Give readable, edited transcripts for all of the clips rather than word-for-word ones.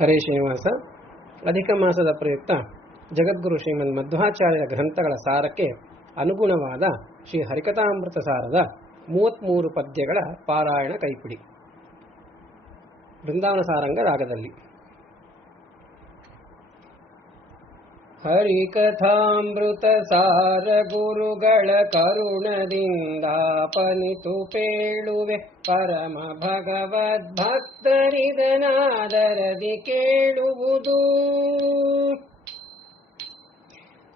ಹರೇ ಶ್ರೀನಿವಾಸ. ಅಧಿಕ ಮಾಸದ ಪ್ರಯುಕ್ತ ಜಗದ್ಗುರು ಶ್ರೀಮನ್ ಮಧ್ವಾಚಾರ್ಯರ ಗ್ರಂಥಗಳ ಸಾರಕ್ಕೆ ಅನುಗುಣವಾದ ಶ್ರೀ ಹರಿಕಥಾಮೃತ ಸಾರದ 33 ಪದ್ಯಗಳ ಪಾರಾಯಣ ಕೈಪಿಡಿ. ಬೃಂದಾವನ ಸಾರಂಗ ರಾಗದಲ್ಲಿ. ಹರಿಕಥಾಮೃತ ಸಾರ ಗುರುಗಳ ಕರುಣದಿಂದಾಪನಿತು ಪೇಳುವೆ ಪರಮ ಭಗವದ್ಭಕ್ತರಿದನಾದರದಿ ಕೇಳುವುದು.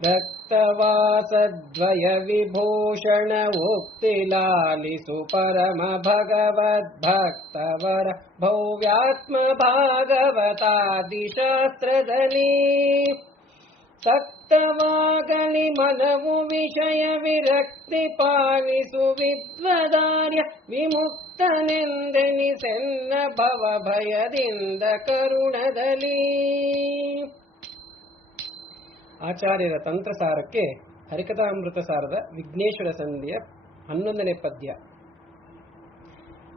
ರಕ್ತವಾಸದ್ವಯ ವಿಭೂಷಣ ಉಕ್ತಿ ಲಾಲಿಸು ಪರಮ ಭಗವದ್ಭಕ್ತವರ ಭವ್ಯಾತ್ಮ ಭಾಗವತಾದಿಶಾಸ್ತ್ರದಲ್ಲಿ ಸಕ್ತವಾಗಲಿ ಮನವು ವಿಷಯ ವಿರಕ್ತಿ ಪಾಲಿಸು ವಿದ್ವದಾರ್ಯ ವಿಮುಕ್ತನೆಂದೆನಿಸೆನ್ನ ಭವ ಭಯದಿಂದ ಕರುಣದಲ್ಲಿ. ಆಚಾರ್ಯರ ತಂತ್ರಸಾರಕ್ಕೆ ಹರಿಕಥಾಮೃತ ಸಾರದ ವಿಘ್ನೇಶ್ವರ ಸಂಧಿಯ 11ನೇ ಪದ್ಯ.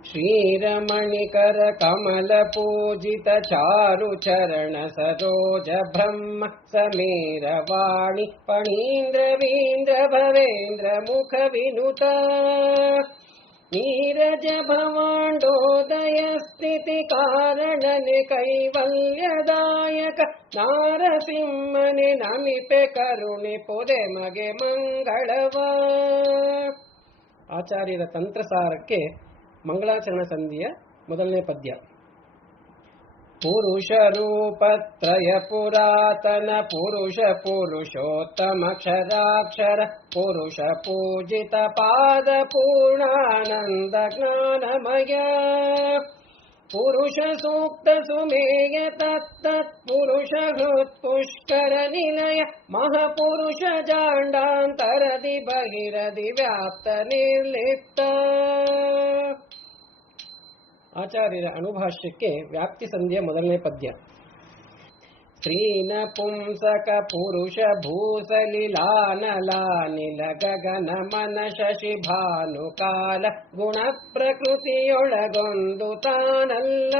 ಶ್ರೀರಮಣಿಕರ ಕಮಲ ಪೂಜಿತ ಚಾರು ಚರಣ ಸರೋಜ ಬ್ರಹ್ಮ ಸಮೀರ ವಾಣಿ ಪಣೀಂದ್ರ ವೀಂದ್ರ ಭವೇಂದ್ರ ಮುಖ ವಿನುತ ನೀರಜ ಭವಾಂಡೋದಯ ಸ್ಥಿತಿ ಕಾರಣನೆ ಕೈವಲ್ಯದಾಯಕ ನಾರಸಿಂಹನೆ ನಮಿಪೆ ಕರುಣೆ ಪೊದೆ ಮಗೆ ಮಂಗಳವ. ಆಚಾರ್ಯರ ತಂತ್ರಸಾರಕ್ಕೆ ಮಂಗಳಾಚರಣ ಸಂಧಿಯ 1ನೇ ಪದ್ಯ. ಪುರುಷ ರೂಪತ್ರಯ ಪುರಾತನ ಪುರುಷ ಪುರುಷೋತ್ತಮ ಕ್ಷರಾಕ್ಷರ ಪುರುಷ ಪೂಜಿತ ಪಾದ ಪೂರ್ಣಾನಂದ ಜ್ಞಾನಮಯ ಪುರುಷ ಸೂಕ್ತ ಸುಮೇಯ ತತ್ತತ್ ಪುರುಷ ಹೃತ್ ಪುಷ್ಕರ ನಿಲಯ ಮಹಾಪುರುಷ ಜಾಂಡಾಂತರದಿ ಬಹಿರದಿ ವ್ಯಾಪ್ತ ನಿರ್ಲಿಪ್ತ. ಆಚಾರ್ಯರ ಅನುಭಾಷ್ಯಕ್ಕೆ ವ್ಯಾಪ್ತಿ ಸಂಧಿಯ 1ನೇ ಪದ್ಯ. ಶ್ರೀನ ಪುಂಸಕ ಪುರುಷ ಭೂಸಲಿಲಾನಲಾನಿಲ ಗಗನ ಮನ ಶಶಿ ಭಾನುಕಾಲ ಗುಣ ಪ್ರಕೃತಿಯೊಳಗೊಂದು ತಾನಲ್ಲ.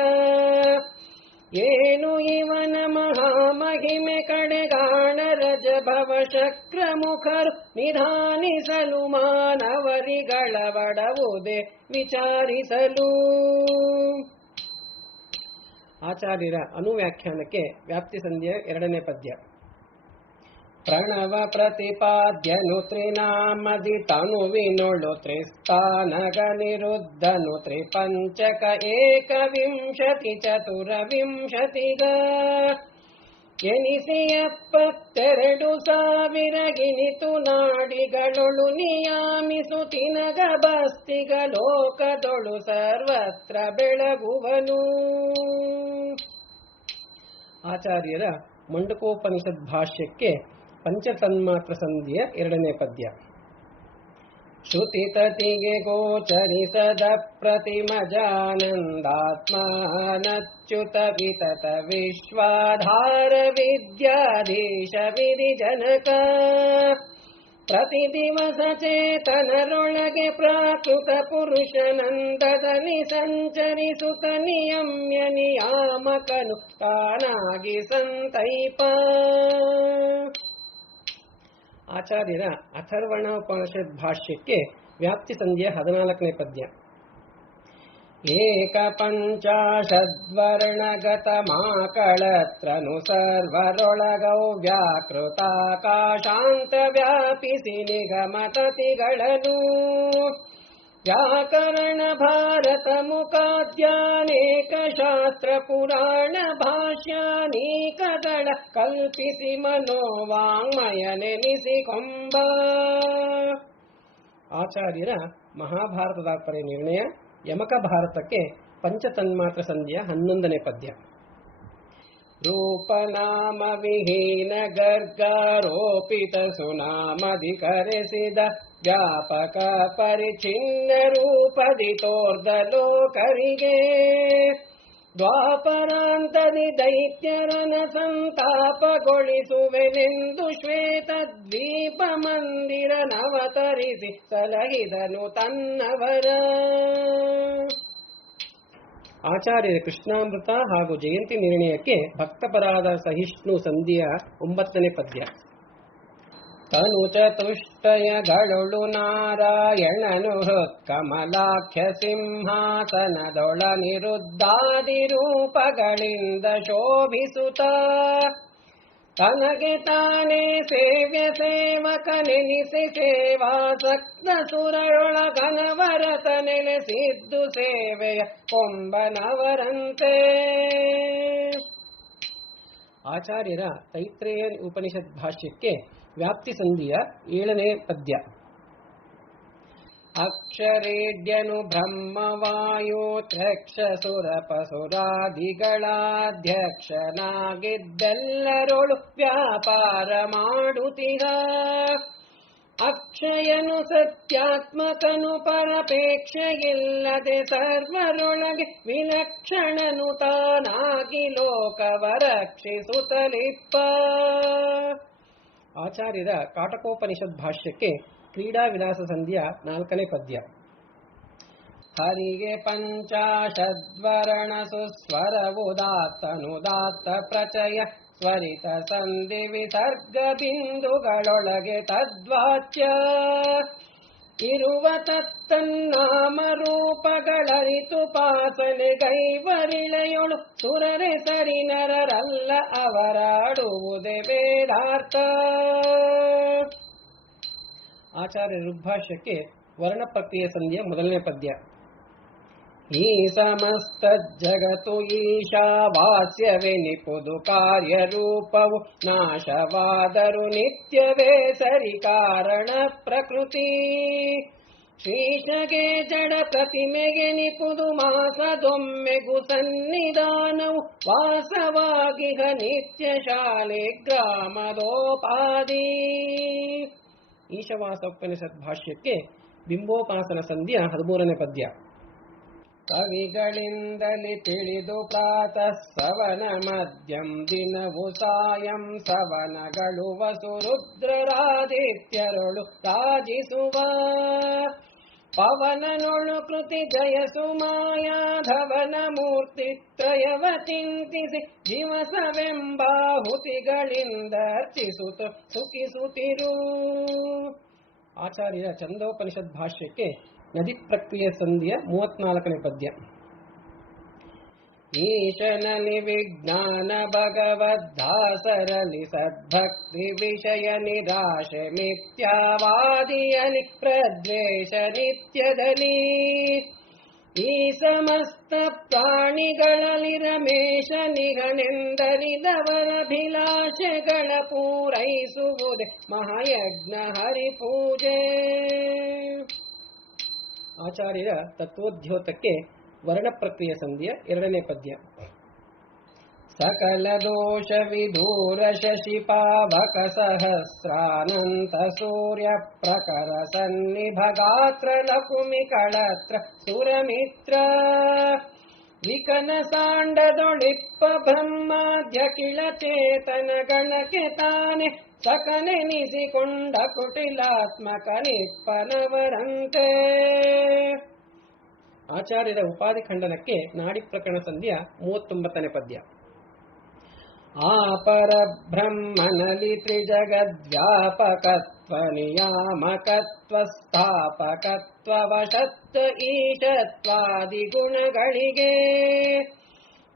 ಏನು ಇವನ ಮಹಾಮಹಿಮೆ ಕಡೆಗಾಣ ರಜ ಭವ ಶಕ್ರ ಮುಖರು ನಿಧಾನಿಸಲು ಮಾನವರಿಗಳವಡವುದೇ ವಿಚಾರಿಸಲು. ಆಚಾರ್ಯರ ಅನುವ್ಯಾಖ್ಯಾನಕ್ಕೆ ವ್ಯಾಪ್ತಿ ಸಂಧಿಯ 2ನೇ ಪದ್ಯ. ಪ್ರಣವ ಪ್ರತಿಪಾದ್ಯನು ತ್ರಿನಾಮದಿ ತನುವಿನೊಳು ತ್ರಿಸ್ಥಾನಗ ನಿರುದ್ಧನು ತ್ರಿಪಂಚಕ ಏಕವಿಂಶತಿ ಚತುರವಿಂಶತಿಗ ಎನಿಸಿ 72,000 ಗಿನಿತು ನಾಡಿಗಳೊಳು ನಿಯಾಮಿಸು ತಿನಗ ಬಸ್ತಿಗ ಲೋಕದೊಳು ಸರ್ವತ್ರ ಬೆಳಗುವನು. ಆಚಾರ್ಯರ ಮಂಡಕೋಪನಿಷದ್ ಭಾಷ್ಯಕ್ಕೆ ಪಂಚತನ್ಮಾತ್ರ ಸಂಧಿಯ 2ನೇ ಪದ್ಯ. ಶ್ರುತಿತತಿಗೆ ಗೋಚರಿಸದ ಪ್ರತಿಮಜಾನಂದಾತ್ಮಾನಚ್ಯುತ ವಿತತ ವಿಶ್ವಾಧಾರ ವಿದ್ಯಾಧೀಶ ವಿಧಿ ಜನಕ ಪ್ರತಿ ದಿವಸ ಚೇತನರೊಳಗೆ ಪ್ರಾಕೃತ ಪುರುಷನಂದದಲ್ಲಿ ಸಂಚರಿಸುತ್ತ ನಿಯಮ್ಯ ನಿಯಾಮಕನು ತಾನಾಗಿ ಸಂತೈಪ. ಆಚಾರ್ಯರ ಅಥರ್ವಣೋಪನಿಷದ್ ಭಾಷ್ಯಕ್ಕೆ ವ್ಯಾಪ್ತಿ ಸಂಧಿಯ 14ನೇ ಪದ್ಯ. ಏಕ ಪಂಚಾಶದ್ವರ್ಣಗತ ಮಾಕಳತ್ರನು ಸರ್ವರೊಳಗೌ ವ್ಯಾಕೃತಾಕಾಶಾಂತ ವ್ಯಾಪಿಸಿ ನಿಗಮತತಿಗಳನು ವ್ಯಾಕರಣ ಭಾರತ ಮುಖಾದ್ಯಾನೇಕ ಶಾಸ್ತ್ರ ಪುರಾಣ ಭಾಷ್ಯಾನೀಕಗಳ ಕಲ್ಪಿಸಿ ಮನೋವಾಂಗ್ಮಯ ನೆನೆಸಿಕೊಂಬ. ಆಚಾರ್ಯರ ಮಹಾಭಾರತ ತಾತ್ಪರ್ಯ ನಿರ್ಣಯ ಯಮಕ ಭಾರತಕ್ಕೆ ಪಂಚತನ್ಮಾತ್ರ ಸಂಧಿಯ 11ನೇ ಪದ್ಯ. ರೂಪನಾಮ ವಿಹೀನ ಗರ್ಗಾರೋಪಿತ ಸುನಾಮದಿ ಕರೆಸಿದ ವ್ಯಾಪಕ ಪರಿಚಿನ್ನ ರೂಪದಿ ತೋರ್ದ ಲೋಕರಿಗೆ ದ್ವಾಪರಾಂತದಿ ದೈತ್ಯರನ ಸಂತಾಪಗೊಳಿಸುವೆನೆಂದು ಶ್ವೇತ ದ್ವೀಪ ಮಂದಿರ ನವತರಿಸಿ ಸಲಹಿದನು ತನ್ನವರ. ಆಚಾರ್ಯರ ಕೃಷ್ಣಾಮೃತ ಹಾಗೂ ಜಯಂತಿ ನಿರ್ಣಯಕ್ಕೆ ಭಕ್ತಪರಾದ ಸಹಿಷ್ಣು ಸಂಧಿಯ 9ನೇ ಪದ್ಯ. ತನು ಚತುಷ್ಟಯಗಳು ನಾರಾಯಣನು ಹೃತ್ಕಮಲಾಖ್ಯ ಸಿಂಹಾಸನದೊಳ ನಿರುದ್ಧಾದಿ ರೂಪಗಳಿಂದ ಶೋಭಿಸುತ್ತ ತನಗೆ ತಾನೇ ಸೇವ್ಯ ಸೇವಕನೆನಿಸಿ ಸೇವಾಸಕ್ತ ಸುರರೊಳಗನವರತ ನೆಲೆಸಿದ್ದು ಸೇವೆಯ ಕೊಂಬನವರಂತೆ. ಆಚಾರ್ಯರ ತೈತ್ರೇಯ ಉಪನಿಷತ್ ಭಾಷ್ಯಕ್ಕೆ ವ್ಯಾಪ್ತಿ ಸಂಧಿಯ 7ನೇ ಪದ್ಯ. ಅಕ್ಷರೇಡ್ಯನು ಬ್ರಹ್ಮವಾಯು ತ್ರಕ್ಷ ಸುರಪಸುರಾದಿಗಳಾಧ್ಯಕ್ಷನಾಗಿದ್ದೆಲ್ಲರೊಳು ವ್ಯಾಪಾರ ಮಾಡುತ್ತಿಗ ಅಕ್ಷಯನು ಸತ್ಯಾತ್ಮಕನು ಪರಪೇಕ್ಷೆಯಿಲ್ಲದೆ ಸರ್ವರೊಳಗೆ ವಿಲಕ್ಷಣನು ತಾನಾಗಿ ಲೋಕವ ರಕ್ಷಿಸುತ್ತಲಿಪ್ಪ. ಆಚಾರ್ಯರ ಕಾಟಕೋಪನಿಷತ್ ಭಾಷ್ಯಕ್ಕೆ ಕ್ರೀಡಾ ವಿಲಾಸ ಸಂಧಿಯ 4ನೇ ಪದ್ಯ. ಹರಿಗೆ ಪಂಚಾಶದ್ವರಣ ಸುಸ್ವರವುದಾತ್ತನುದಾತ್ತ ಪ್ರಚಯ ಸ್ವರಿತ ಸಂಧಿ ವಿಸರ್ಗ ಬಿಂದುಗಳೊಳಗೆ ತದ್ವಾಚ್ಯ ಇರುವ ತತ್ತನ್ನಾಮ ರೂಪಗಳರಿತು ಪಾಸನೆ ಗೈವರಿಳೆಯೊಳು ಸುರರೆ ಸರಿ ನರರಲ್ಲ ಅವರಾಡುವುದೇ ವೇದಾರ್ಥ. ಆಚಾರ್ಯ ಋಗ್ಭಾಷ್ಯಕ್ಕೆ ವರ್ಣ ಪ್ರಕ್ರಿಯೆ ಸಂಧಿಯ 1ನೇ ಪದ್ಯ. ಈ ಸಮಸ್ತ ಜಗತ್ತು ಈಶಾವಾಸ್ಯವೆನಿಪುದು ಕಾರ್ಯರೂಪವು ನಾಶವಾದರು ನಿತ್ಯವೇ ಸರಿ ಕಾರಣ ಪ್ರಕೃತಿ ಶ್ರೀಶಗೆ ಜಡ ಪ್ರತಿಮೆಗೆ ನಿಪುದು ಮಾಸದೊಮ್ಮೆಗು ಸನ್ನಿಧಾನವು ವಾಸವಾಗಿಹ ನಿತ್ಯ ಶಾಲೆ ಗ್ರಾಮದೋಪಾದಿ. ಈಶವಾಸೋಪನಿಷತ್ ಭಾಷ್ಯಕ್ಕೆ ಬಿಂಬೋಪಾಸನ ಸಂಧಿಯ 13ನೇ ಪದ್ಯ. ಕವಿಗಳಿಂದಲಿ ತಿಳಿದು ಪ್ರಾತಃ ಸವನ ಮಧ್ಯಂ ದಿನವು ಸಾಯಂ ಸವನಗಳು ವಸುರುದ್ರರಾದಿತ್ಯರೊಳು ರಾಜಿಸುವ ಪವನನೊಳು ಕೃತಿ ಜಯಸು ಮಾಯಾಧವನ ಮೂರ್ತಿ ತ್ರಯವ ಚಿಂತಿಸಿ ದಿವಸವೆಂಬಾಹುತಿಗಳಿಂದ ಅರ್ಚಿಸುತ್ತ ಸುಖಿಸುತ್ತಿರು. ಆಚಾರ್ಯರ ಛಂದೋಪನಿಷತ್ ಭಾಷ್ಯಕ್ಕೆ ನದಿ ಪ್ರಕ್ರಿಯೆ ಸಂಧಿಯ 34ನೇ ಪದ್ಯ. ಈಶನಲ್ಲಿ ವಿಜ್ಞಾನ ಭಗವದ್ದಾಸರಲಿ ಸದ್ಭಕ್ತಿ ವಿಷಯ ನಿರಾಶೆ ಮಿಥ್ಯಾವಾದಿಯಲಿ ಪ್ರದ್ವೇಷ ನಿತ್ಯದಲ್ಲಿ ಈ ಸಮಸ್ತ ಪ್ರಾಣಿಗಳಲ್ಲಿ ರಮೇಶ ನಿಘನೆಂದರಿದವರಭಿಲಾಷೆಗಳ ಪೂರೈಸುವುದೇ ಮಹಾಯಜ್ಞ ಹರಿಪೂಜೆ. ಆಚಾರ್ಯರ ತತ್ವೋದ್ಯೋತಕ್ಕೆ ವರ್ಣ ಪ್ರಕ್ರಿಯೆ ಸಂಧಿಯ 2ನೇ ಪದ್ಯ. ಸಕಲ ದೋಷ ವಿಧೂರ ಶಶಿ ಪಾವಕ ಸಹಸ್ರಾನಂತ ಸೂರ್ಯ ಪ್ರಕರ ಸನ್ನಿಭಗಾತ್ರ ಲಕುಮಿ ಕಳತ್ರ ಸುರಮಿತ್ರ ವಿಕನ ಸಾಂಡದೊಳಿಪ್ಪ ಬ್ರಹ್ಮಾದ್ಯ ಕಿಳ ಚೇತನಗಳಕ್ಕೆ ತಾನೆ ಸಕನೆನಿಸಿಕೊಂಡ ಕುಟಿಲಾತ್ಮಕ ನಿಪ್ಪನವರಂತೆ. ಆಚಾರ್ಯರ ಉಪಾಧಿ ಖಂಡನಕ್ಕೆ ನಾಡಿ ಪ್ರಕರಣ ಸಂಧಿಯ 39ನೇ ಪದ್ಯ. ಆ ಪರಬ್ರಹ್ಮನಲ್ಲಿ ತ್ರಿಜಗದ್ವ್ಯಾಪಕತ್ವ ನಿಯಾಮಕತ್ವ ಸ್ಥಾಪಕತ್ವ ವಶತ್ವ ಈಶತ್ವಾದಿ ಗುಣಗಳಿಗೆ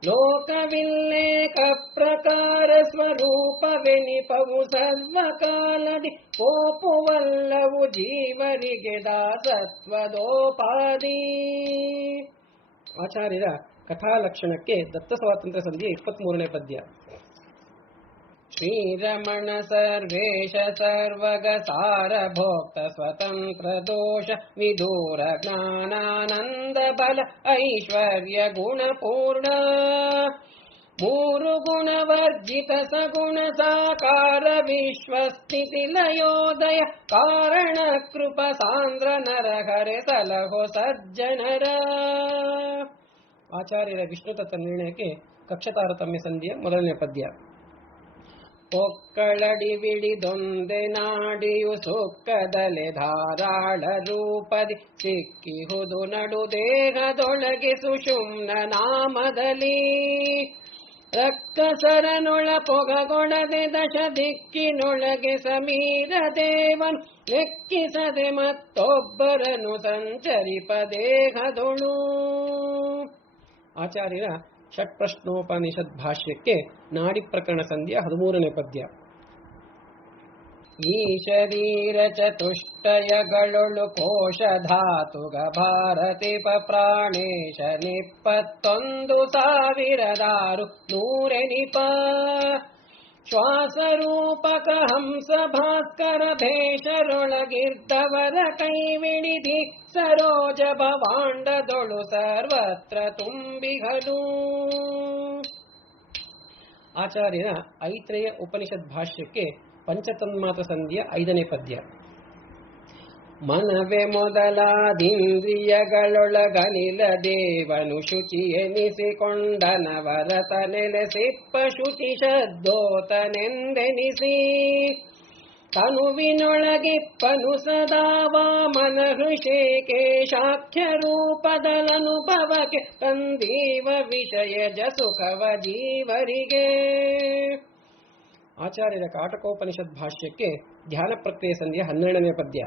ಲೋಕವಿಲ್ಲೇಕ ಪ್ರಕಾರ ಸ್ವರೂಪವೆನಿಪವು ಸರ್ವಕಾಲದಿ ಕೋಪುವಲ್ಲವು ಜೀವರಿಗೆ ದಾಸತ್ವದೋಪಾದಿ. ಆಚಾರ್ಯರ ಕಥಾಲಕ್ಷಣಕ್ಕೆ ದತ್ತ ಸ್ವಾತಂತ್ರ್ಯ ಸಂಧಿಯ 23ನೇ ಪದ್ಯ. ಶ್ರೀರಮಣ ಸರ್ವೇಶ ಸರ್ವಗ ಸಾರಭೋಕ್ತ ಸ್ವತಂತ್ರ ದೋಷ ವಿದೂರ ಜ್ಞಾನಾನಂದ ಬಲ ಐಶ್ವರ್ಯ ಗುಣಪೂರ್ಣ ಮೂರು ಗುಣವರ್ಜಿತ ಸಗುಣ ಸಾಕಾರ ವಿಶ್ವಸ್ಥಿತಿ ಲಯೋದಯ ಕಾರಣ ಕೃಪ ಸಾಂದ್ರ ನರಹರೆ ಸಲಹೋ ಸಜ್ಜನರ. ಆಚಾರ್ಯರ ವಿಷ್ಣು ತತ್ವ ನಿರ್ಣಯಕ್ಕೆ ಕಕ್ಷತಾರತಮ್ಯ ಸಂಧಿಯ 1ನೇ ಪದ್ಯ. ಪೊಕ್ಕಳಡಿ ಬಿಡಿದೊಂದೆ ನಾಡಿಯು ಸುಕ್ಕದಲೆ ಧಾರಾಳ ರೂಪದಿ ಸಿಕ್ಕಿಹುದು ನಡು ದೇಹದೊಳಗೆ ಸುಷುಮ್ನ ನಾಮದಲ್ಲಿ ರಕ್ಕಸರನೊಳ ಪೊಗಗೊಡದೆ ದಶ ದಿಕ್ಕಿನೊಳಗೆ ಸಮೀರ ದೇವನು ಲೆಕ್ಕಿಸದೆ ಮತ್ತೊಬ್ಬರನು ಸಂಚರಿಪ ದೇಹದೊಳು. ಆಚಾರ್ಯರ ಷಟ್ಪ್ರಶ್ನೋಪನಿಷತ್ ಭಾಷ್ಯಕ್ಕೆ ನಾಡಿ ಪ್ರಕರಣ ಸಂಧಿಯ 13ನೇ ಪದ್ಯ. ಈ ಶರೀರ ಚತುಷ್ಟಯಗಳೊಳು ಕೋಶ ಧಾತುಗ ಭಾರತಿಪ ಪ್ರಾಣೇಶ 21,600 ಶ್ವಾಸರೂಪಕ ಹಂಸ ಭಾಸ್ಕರ ಭೇಷರೊಳಗಿರ್ದವರ ಕೈವಿಡಿದಿ ಸರೋಜ ಭವಾಂಡದೊಳು ಸರ್ವತ್ರ ತುಂಬಿಹಲು. ಆಚಾರ್ಯರ ಐತ್ರೇಯ ಉಪನಿಷತ್ ಭಾಷ್ಯಕ್ಕೆ ಪಂಚತನ್ಮಾತ ಸಂಧಿಯ 5ನೇ ಪದ್ಯ. ಮನವೇ ಮೊದಲಾದಿಂದ್ರಿಯಗಳೊಳಗನಿಲ ದೇವನು ಶುಚಿ ಎನಿಸಿಕೊಂಡನವರತ ನೆಲೆಸಿಪ್ಪ ಶುಚಿ ಶಬ್ದೋತನೆಂದೆನಿಸಿ ತನುವಿನೊಳಗಿಪ್ಪನು ಸದಾ ವಾಮನ ಹೃಷಿಕೇಶಾಖ್ಯ ರೂಪದಲನುಭವಕ್ಕೆ ತಂದೀವ ವಿಷಯಜ ಸುಖವ ಜೀವರಿಗೆ. ಆಚಾರ್ಯರ ಕಾಟಕೋಪನಿಷತ್ ಭಾಷ್ಯಕ್ಕೆ ಧ್ಯಾನ ಪ್ರಕ್ರಿಯೆ ಸಂಧಿಯ 12ನೇ ಪದ್ಯ.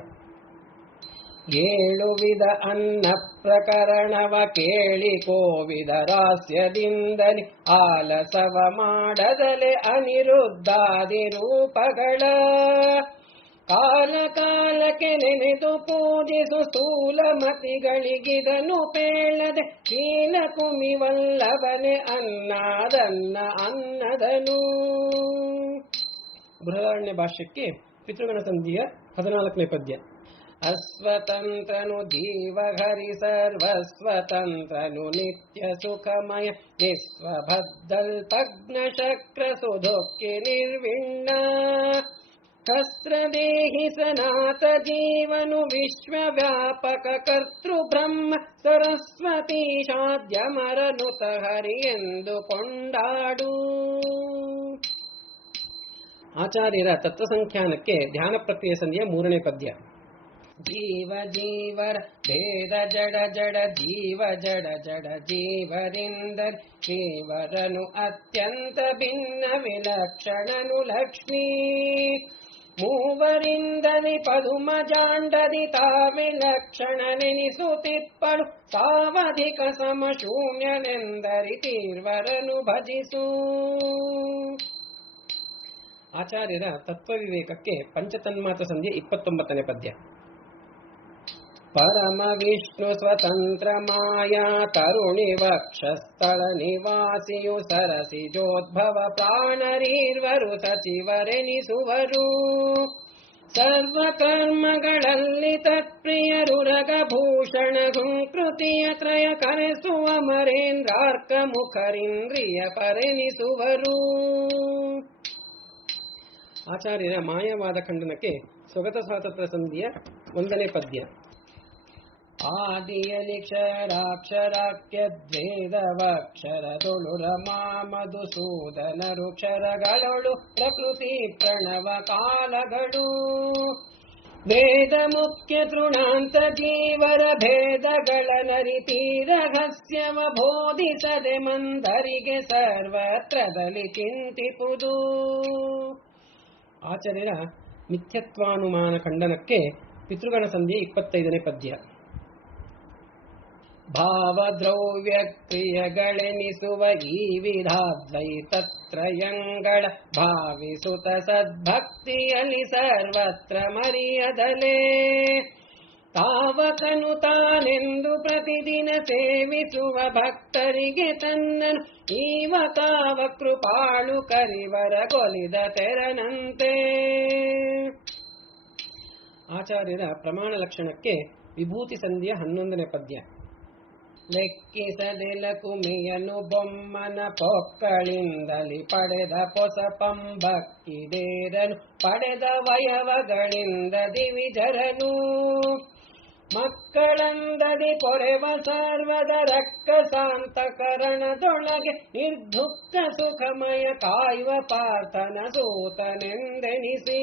7 ವಿಧ ಅನ್ನ ಪ್ರಕರಣವ ಕೇಳಿ ಕೋವಿದ ರಾಸ್ಯದಿಂದಲಿ ಆಲಸವ ಮಾಡದಲೆ ಅನಿರುದ್ಧಾದಿ ರೂಪಗಳ ಕಾಲ ಕಾಲಕ್ಕೆ ನೆನೆದು ಪೂಜಿಸು ಸ್ಥೂಲ ಮತಿಗಳಿಗಿದನು ಪೇಳದೆ ಶೀಲ ಕುಮಿವಲ್ಲವನೆ ಅನ್ನದನ್ನ ಅನ್ನದನು. ಬೃಹದಾರಣ್ಯ ಭಾಷ್ಯಕ್ಕೆ ಪಿತೃಗಣ ಸಂಧಿಯ 14ನೇ ಪದ್ಯ. ಅಸ್ವತಂತ್ರನು ಜೀವಹರಿ ಸರ್ವಸ್ವತಂತ್ರನು ನಿತ್ಯ ಸುಖಮಯ ನಿಸ್ವಬದ್ಧಲ್ಪಗ್ನ ಶಕ್ರ ಸುಧೊಕ್ಕಿ ನಿರ್ವಿಣ್ಣ ಕಸ್ತ್ರದೇಹಿ ಸನಾತ ಜೀವನು ವಿಶ್ವವ್ಯಾಪಕ ಕರ್ತೃ ಬ್ರಹ್ಮ ಸರಸ್ವತಿ ಶಾದ್ಯಮರನುತ ಹರಿ ಎಂದು ಕೊಂಡಾಡು. ಆಚಾರ್ಯರ ತತ್ವಸಂಖ್ಯಾನಕ್ಕೆ ಧ್ಯಾನ ಪ್ರಕ್ರಿಯೆ ಸಂಧಿಯ 3ನೇ ಪದ್ಯ. ಜೀವ ಜೀವರ ಭೇದ ಜಡ ಜಡ ಜೀವ ಜಡ ಜಡ ಜೀವರಿಂದ ಜೀವರನು ಅತ್ಯಂತ ಭಿನ್ನ ವಿಲಕ್ಷಣನು ಲಕ್ಷ್ಮೀ ಮೂವರಿಂದಲಿ ಪದುಮ ಜಾಂಡದಿ ತಾವಿಲಕ್ಷಣ ನೆನಿಸುತ್ತಿಪ್ಪಳು ಸಾವಧಿಕ ಸಮಶೂನ್ಯನೆಂದರಿ ತೀರ್ವರನು ಭಜಿಸು. ಆಚಾರ್ಯರ ತತ್ವವಿವೇಕಕ್ಕೆ ಪಂಚತನ್ಮಾತ ಸಂಧಿಯ 29ನೇ ಪದ್ಯ. ಪರಮ ವಿಷ್ಣು ಸ್ವತಂತ್ರ ಮಾಯಾ ತರುಣಿ ವಕ್ಷಸ್ಥಳ ನಿವಾಸಿಯು ಸರಸಿಜೋದ್ಭವ ಪ್ರಾಣರೀರ್ವರು ಸಚಿವರೆನಿಸುವರು ಸರ್ವಕರ್ಮಗಳಲ್ಲಿ ತತ್ಪ್ರಿಯರು ರಗಭೂಷಣ ಸಂಕೃತಿಯ ತ್ರಯ ಕರೆಸುವ ಮರೇಂದ್ರಾರ್ಕ ಮುಖರಿಂದ್ರಿಯ ಪರೆನಿಸುವರು. ಆಚಾರ್ಯರ ಮಾಯವಾದ ಖಂಡನಕ್ಕೆ ಸ್ವಗತ ಸ್ವಾತಂತ್ರ್ಯ ಸಂಧಿಯ 1ನೇ ಪದ್ಯ. ಆದಿಯಲಿ ಕ್ಷರಾಕ್ಷರಾಖ್ಯದ್ವೇದವಕ್ಷರದೊಳು ರಮಾ ಮಧುಸೂದನರು ಕ್ಷರಗಳೊಳು ಪ್ರಕೃತಿ ಪ್ರಣವ ಕಾಲಗಳು ವೇದ ಮುಖ್ಯ ತೃಣಾಂತ ಜೀವರ ಭೇದಗಳ ನರಿತಿ ರಹಸ್ಯವ ಬೋಧಿಸದೆ ಮಂದರಿಗೆ ಸರ್ವತ್ರದಲ್ಲಿ ಚಿಂತಿಪುದು. ಆಚಾರ್ಯರ ಮಿಥ್ಯತ್ವಾನುಮಾನ ಖಂಡನಕ್ಕೆ ಪಿತೃಗಣ ಸಂಧಿಯ 25ನೇ ಪದ್ಯ. ಭಾವದ್ರವ್ಯ ಕ್ರಿಯೆಗಳೆನಿಸುವ ಈ ವಿಧಾದ್ವೈತತ್ರಯಂಗಳ ಭಾವಿಸುತ್ತ ಸದ್ಭಕ್ತಿಯಲ್ಲಿ ಸರ್ವತ್ರ ಮರಿಯದಲೇ ತಾವಕನು ತಾನೆಂದು ಪ್ರತಿದಿನ ಸೇವಿಸುವ ಭಕ್ತರಿಗೆ ತನ್ನನು ಈವ ತಾವ ಕೃಪಾಳು ಕರಿವರ ಕೊಲಿದ ತೆರನಂತೆ. ಆಚಾರ್ಯರ ಪ್ರಮಾಣ ಲಕ್ಷಣಕ್ಕೆ ವಿಭೂತಿ ಸಂಧಿಯ 11ನೇ ಪದ್ಯ. ಲೆಕ್ಕಿಸದೆಲ ಕುಮಿಯನು ಬೊಮ್ಮನ ಪೊಕ್ಕಳಿಂದಲಿ ಪಡೆದ ಪೊಸಪಂಬಕ್ಕಿದೇರನು ಪಡೆದ ವಯವಗಳಿಂದ ದಿವಿಜರನು ಮಕ್ಕಳಂದದಿ ಪೊರೆವ ಸರ್ವದ ರಕ್ಕಸಾಂತಕರಣದೊಳಗೆ ನಿರ್ದುಃಖ ಸುಖಮಯ ಕಾಯುವ ಪಾರ್ಥನ ಸೂತನೆಂದೆನಿಸಿ.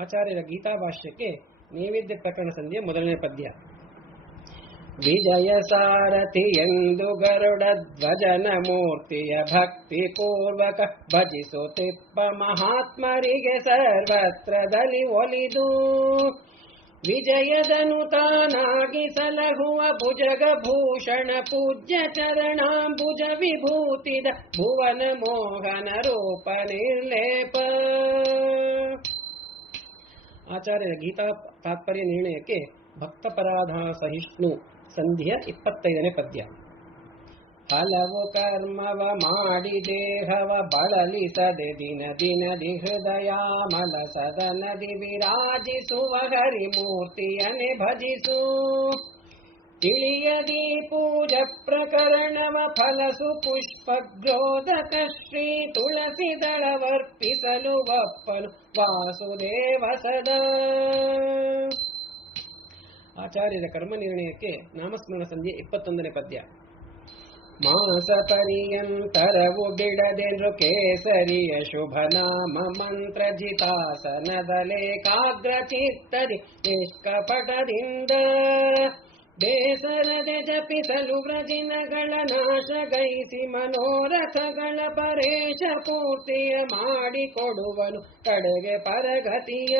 ಆಚಾರ್ಯರ ಗೀತಾಭಾಷ್ಯಕ್ಕೆ ನೈವೇದ್ಯ ಪ್ರಕರಣ ಸಂಧಿಯ ಮೊದಲನೇ ಪದ್ಯ. ವಿಜಯ ಸಾರಥಿ ಎಂದು ಗರುಡ ಧ್ವಜನ ಮೂರ್ತಿಯ ಭಕ್ತಿ ಪೂರ್ವಕ ಭಜಿಸುತ್ತಿಪ್ಪ ಮಹಾತ್ಮರಿಗೆ ಸರ್ವತ್ರದಲ್ಲಿ ಒಲಿದು ವಿಜಯದನು ತಾನಾಗಿ ಸಲಹುವ ಭುಜಗಭೂಷಣ ಪೂಜ್ಯ ಚರಣಾಂಬುಜ ವಿಭೂತಿದ ಭುವನ ಮೋಹನ ರೂಪ ನಿರ್ಲೇಪ. ಆಚಾರ್ಯರ ಗೀತಾ ತಾತ್ಪರ್ಯ ನಿರ್ಣಯಕ್ಕೆ ಭಕ್ತಪರಾಧ ಸಹಿಷ್ಣು ಸಂಧಿಯ 25ನೇ ಪದ್ಯ. ಹಲವು ಕರ್ಮವ ಮಾಡಿ ದೇಹವ ಬಳಲಿಸದೆ ದಿನ ದಿನದಿ ಹೃದಯಾಮಲ ಸದನದಿ ವಿರಾಜಿಸುವ ಹರಿಮೂರ್ತಿಯನೆ ಭಜಿಸು. ತಿಳಿಯದಿ ಪೂಜ ಪ್ರಕರಣವ ಫಲಸು ಪುಷ್ಪಗ್ರೋಧಕ ಶ್ರೀ ತುಳಸಿ ದಳವರ್ಪಿಸಲು ಒಪ್ಪನು ವಾಸುದೇವ ಸದಾ. ಆಚಾರ್ಯರ ಕರ್ಮ ನಿರ್ಣಯಕ್ಕೆ ನಾಮಸ್ಮರಣ ಸಂಧಿಯ 21ನೇ ಪದ್ಯ. ಮಾಸ ಪರ್ಯಂತರವು ಬಿಡದೆಂದು ಕೇಸರಿಯ ಶುಭ ನಾಮ ಮಂತ್ರ ಜಿತಾಸನದಲೇಕಾಗ್ರ ಚಿತ್ತದಿ ನಿಷ್ಕಪಟದಿಂದ ಬೇಸರದೆ ಜಪಿಸಲು ವ್ರಜಿನಗಳ ನಾಶ ಗೈಸಿ ಮನೋರಥಗಳ ಪರೇಶ ಪೂರ್ತಿಯ ಮಾಡಿಕೊಡುವನು ಕಡೆಗೆ ಪರಗತಿಯ.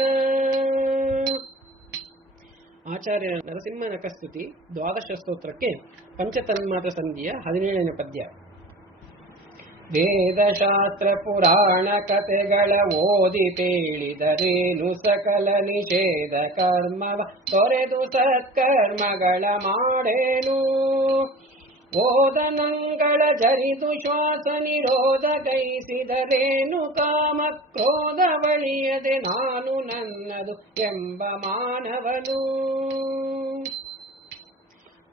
ಆಚಾರ್ಯ ನರಸಿಂಹ ನಖಸ್ತುತಿ ದ್ವಾದಶ ಸ್ತೋತ್ರಕ್ಕೆ ಪಂಚತನ್ಮಾತ್ರ ಸಂಧಿಯ 17ನೇ ಪದ್ಯ. ವೇದಶಾಸ್ತ್ರ ಪುರಾಣ ಕಥೆಗಳ ಓದಿ ತೇಳಿದರೇನು ಸಕಲ ನಿಷೇಧ ಕರ್ಮವ ತೊರೆದು ಸತ್ಕರ್ಮಗಳ ಮಾಡೇನು. ಓದನಂಗಳ ಜರಿದು ಶ್ವಾಸ ನಿರೋಧ ಗೈಸಿದರೇನು ಕಾಮ ಕ್ರೋಧ ಬಳಿಯದೆ ನಾನು ನನ್ನದು ಎಂಬ ಮಾನವನು.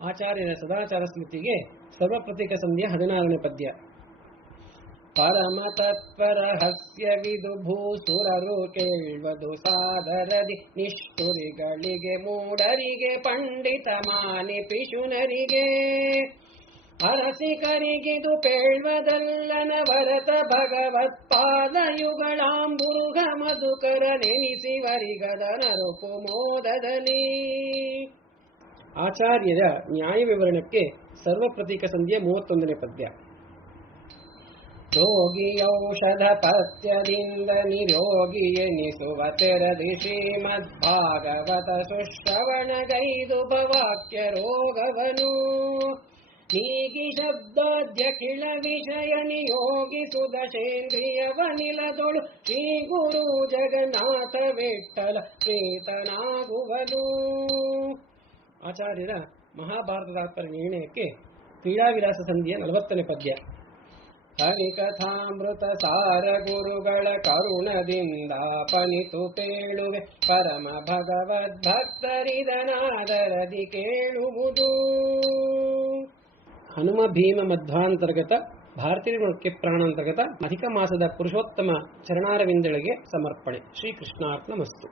ಆಚಾರ್ಯರ ಸದಾಚಾರ ಸ್ಮೃತಿಗೆ ಸರ್ವಪ್ರತೀಕ ಸಂಧಿಯ 16ನೇ ಪದ್ಯ. ಪರಮ ತತ್ವರಹಸ್ಯವಿದು ಭೂಸುರರು ಕೇಳ್ವದು ಸಾದರದಿ ನಿಷ್ಠುರಿಗಳಿಗೆ ಮೂಢರಿಗೆ ಪಂಡಿತ ಮಾನಿ ಪಿಶುನರಿಗೆ ಅರಸಿಕರಿಗಿದು ಪೇಳ್ವದಲ್ಲನ ಭರತ ಭಗವತ್ಪಾದಯುಗಳಾಂಬುರುಗ ಮಧುಕರ ನೆನೆಸಿವರಿಗದ ನರುಪು ಮೋದದಲ್ಲಿ. ಆಚಾರ್ಯರ ನ್ಯಾಯ ವಿವರಣಕ್ಕೆ ಸರ್ವಪ್ರತೀಕ ಸಂಧಿಯ 31ನೇ ಪದ್ಯ. ರೋಗಿಯೌಷಧ ಪಥ್ಯದಿಂದ ನಿರೋಗಿ ಎನಿಸುವ ತೆರದಿ ಶ್ರೀಮದ್ಭಾಗವತ ಸುಶ್ರವಣಗೈದು ಭವಾಕ್ಯ ರೋಗವನು ನೀಗಿ ಶಬ್ದಾದ್ಯಖಿಳ ವಿಷಯ ನಿಯೋಗಿಸುದಶೇಂದ್ರಿಯವನಿಲದೊಳು ಶ್ರೀ ಗುರು ಜಗನ್ನಾಥ ವಿಠ್ಠಲ ಪ್ರೀತನಾಗುವನು. ಆಚಾರ್ಯರ ಮಹಾಭಾರತ ತಾತ್ಪರ್ಯ ನಿರ್ಣಯಕ್ಕೆ ಕ್ರೀಡಾವಿಲಾಸ ಸಂಧಿಯ 40ನೇ ಪದ್ಯ. ಹರಿಕಥಾಮೃತ ಸಾರ ಗುರುಗಳ ಕರುಣದಿಂದ ಪನಿತು ಪೇಳುವೆ ಪರಮ ಭಗವದ್ಭಕ್ತರಿದನಾದರದಿ ಕೇಳುವುದು. ಹನುಮ ಭೀಮ ಮಧ್ವಾಂತರ್ಗತ ಭಾರತೀಯ ಪ್ರಾಣಾಂತರ್ಗತ ಅಧಿಕ ಮಾಸದ ಪುರುಷೋತ್ತಮ ಚರಣಾರವಿಂದಳಿಗೆ ಸಮರ್ಪಣೆ. ಶ್ರೀಕೃಷ್ಣಾರ್ಪಣಮಸ್ತು.